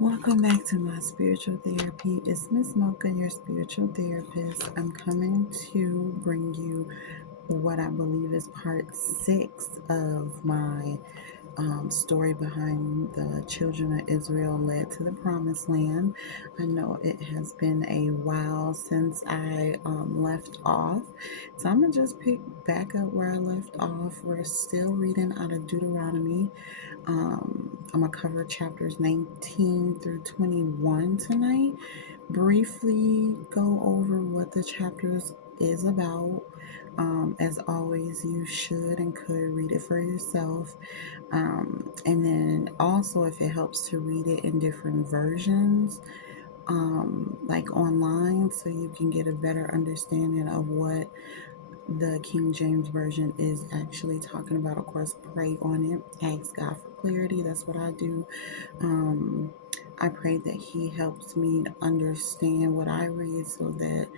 Welcome back to my spiritual therapy. It's Miss Mocha, your spiritual therapist. I'm coming to bring you what I believe is part 6 of my story behind the children of Israel led to the promised land. I know it has been a while since I left off, so I'm going to just pick back up where I left off. We're still reading out of Deuteronomy. I'm going to cover chapters 19 through 21 tonight. Briefly go over what the chapters is about. As always, you should and could read it for yourself. And then also, if it helps to read it in different versions, like online, so you can get a better understanding of what the King James Version is actually talking about. Of course, pray on it, ask God for clarity. That's what I do. Um, I pray that He helps me to understand what I read so that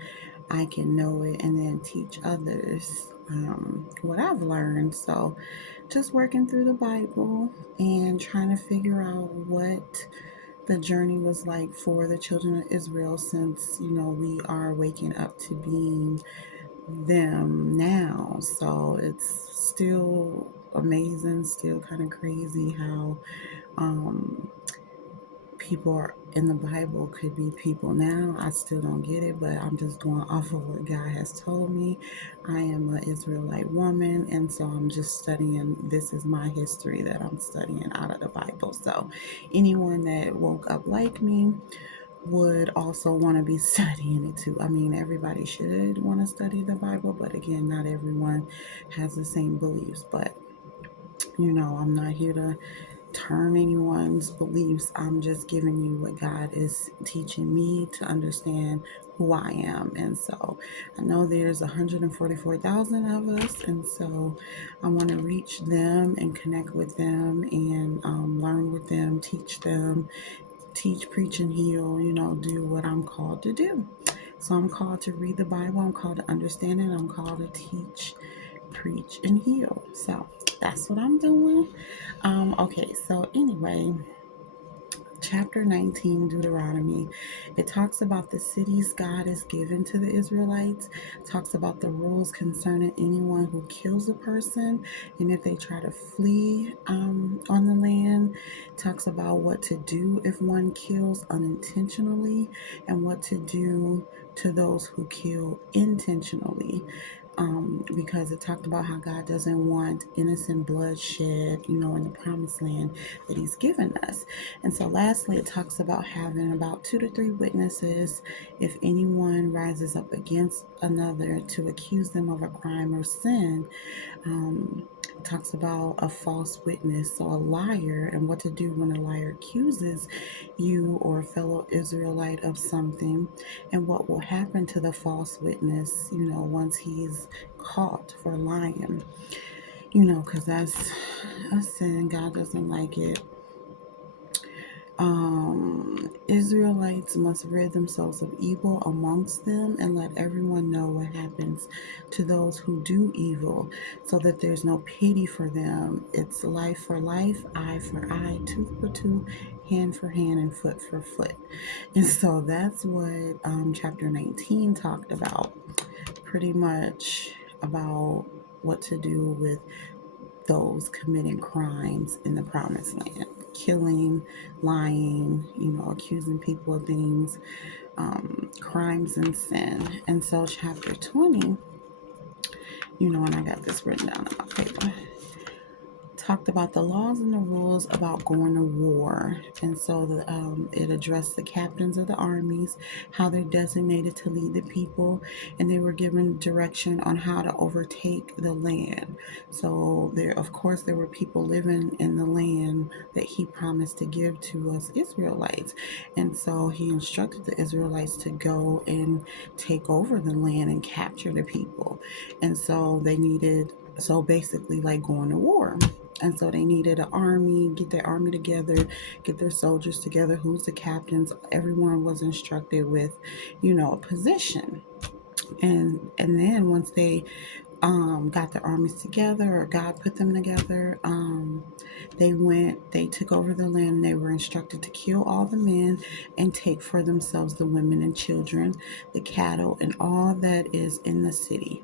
I can know it and then teach others what I've learned. So, just working through the Bible and trying to figure out what the journey was like for the children of Israel, since we are waking up to being them now. So it's still amazing, still kind of crazy how um, people are in the Bible could be people now. I still don't get it, but I'm just going off of what God has told me. I am an Israelite woman, and so I'm just studying. This is my history that I'm studying out of the Bible. So anyone that woke up like me would also want to be studying it too. I mean, everybody should want to study the Bible, but again, not everyone has the same beliefs. But I'm not here to turn anyone's beliefs. I'm just giving you what God is teaching me to understand who I am. And so I know there's 144,000 of us, and so I want to reach them and connect with them and learn with them, teach, preach, and heal, do what I'm called to do. So I'm called to read the Bible, I'm called to understand it, I'm called to teach, preach, and heal. So that's what I'm doing. Okay, so anyway, chapter 19, Deuteronomy, it talks about the cities God has given to the Israelites, talks about the rules concerning anyone who kills a person and if they try to flee on the land, talks about what to do if one kills unintentionally and what to do to those who kill intentionally. Because it talked about how God doesn't want innocent bloodshed, in the promised land that He's given us. And so, lastly, it talks about having about 2 to 3 witnesses if anyone rises up against another to accuse them of a crime or sin. It talks about a false witness, so a liar, and what to do when a liar accuses you or a fellow Israelite of something, and what will happen to the false witness, once he's caught for lying, because that's a sin. God doesn't like it. Israelites must rid themselves of evil amongst them and let everyone know what happens to those who do evil, so that there's no pity for them. It's life for life, eye for eye, tooth for tooth, hand for hand, and foot for foot. And so that's what chapter 19 talked about, pretty much about what to do with those committing crimes in the promised land, killing, lying, accusing people of things, crimes and sin. And so chapter 20, and I got this written down on my paper, talked about the laws and the rules about going to war. And so it addressed the captains of the armies, how they're designated to lead the people, and they were given direction on how to overtake the land. So of course, there were people living in the land that He promised to give to us Israelites. And so He instructed the Israelites to go and take over the land and capture the people. And so so basically like going to war. And so they needed an army, get their army together, get their soldiers together, who's the captains. Everyone was instructed with, a position. And then once they got their armies together, or God put them together. They took over the land. They were instructed to kill all the men and take for themselves the women and children, the cattle, and all that is in the city.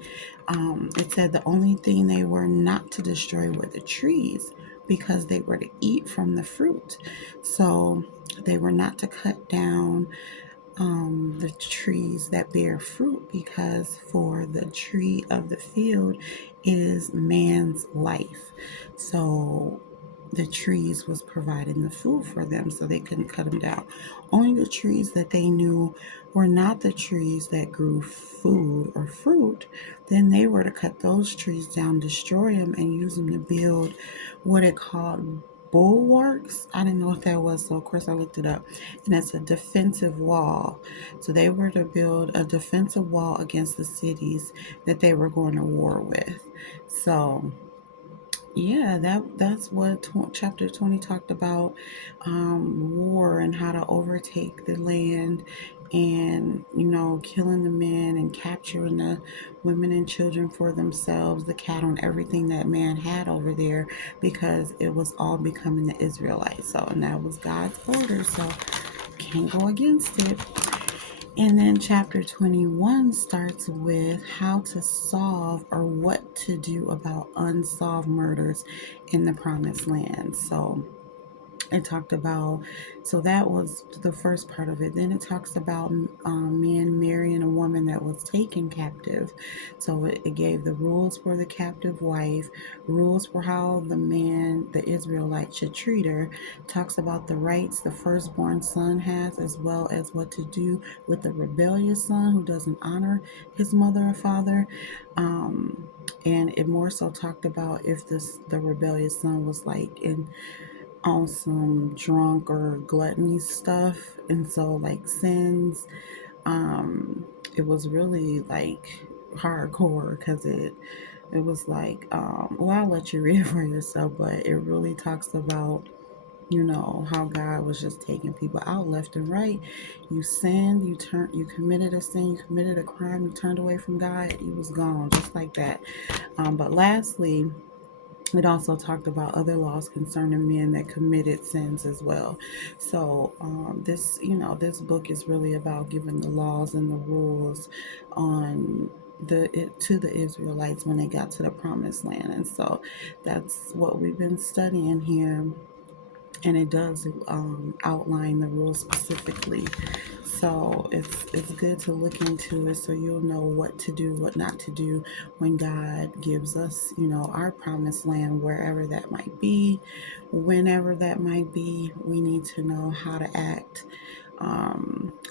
It said the only thing they were not to destroy were the trees, because they were to eat from the fruit. So they were not to cut down the trees that bear fruit, because for the tree of the field is man's life. So the trees was providing the food for them, so they couldn't cut them down. Only the trees that they knew were not the trees that grew food or fruit, then they were to cut those trees down, destroy them, and use them to build what it called bulwarks. I didn't know what that was, so of course I looked it up, and it's a defensive wall. So they were to build a defensive wall against the cities that they were going to war with. So yeah, that's what chapter 20 talked about, war and how to overtake the land, and killing the men and capturing the women and children for themselves, the cattle and everything that man had over there, because it was all becoming the Israelites. So, and that was God's order, so can't go against it. And then chapter 21 starts with how to solve, or what to do about unsolved murders in the promised land. So it talked about, so that was the first part of it. Then it talks about men marrying a woman that was taken captive. So it gave the rules for the captive wife, rules for how the man, the Israelite, should treat her. Talks about the rights the firstborn son has, as well as what to do with the rebellious son who doesn't honor his mother or father. um, and it more so talked about if the rebellious son was like in on some drunk or gluttony stuff, and so like sins. It was really like hardcore, because it was like, well, I'll let you read it for yourself, but it really talks about how God was just taking people out left and right. You sinned, you committed a sin, you committed a crime, you turned away from God, you was gone just like that. But lastly, it also talked about other laws concerning men that committed sins as well. So this book is really about giving the laws and the rules on to the Israelites when they got to the promised land. And so that's what we've been studying here, and it does outline the rules specifically. So it's good to look into it, so you'll know what to do, what not to do when God gives us, our promised land, wherever that might be, whenever that might be. We need to know how to act.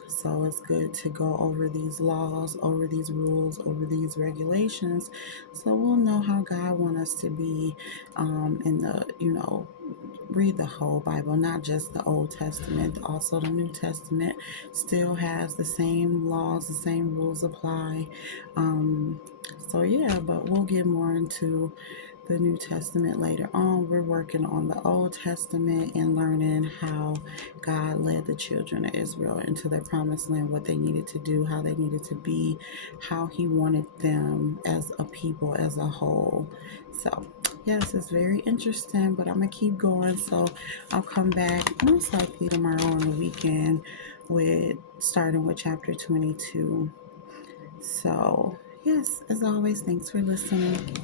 So it's good to go over these laws, over these rules, over these regulations, so we'll know how God wants us to be, in the read the whole Bible, not just the Old Testament. Also, the New Testament still has the same laws, the same rules apply. So, yeah, but we'll get more into the New Testament later on. We're working on the Old Testament and learning how God led the children of Israel into their promised land, what they needed to do, how they needed to be, how He wanted them as a people as a whole. So, yes, it's very interesting, but I'm going to keep going. So, I'll come back most likely tomorrow on the weekend with starting with chapter 22. So, yes, as always, thanks for listening.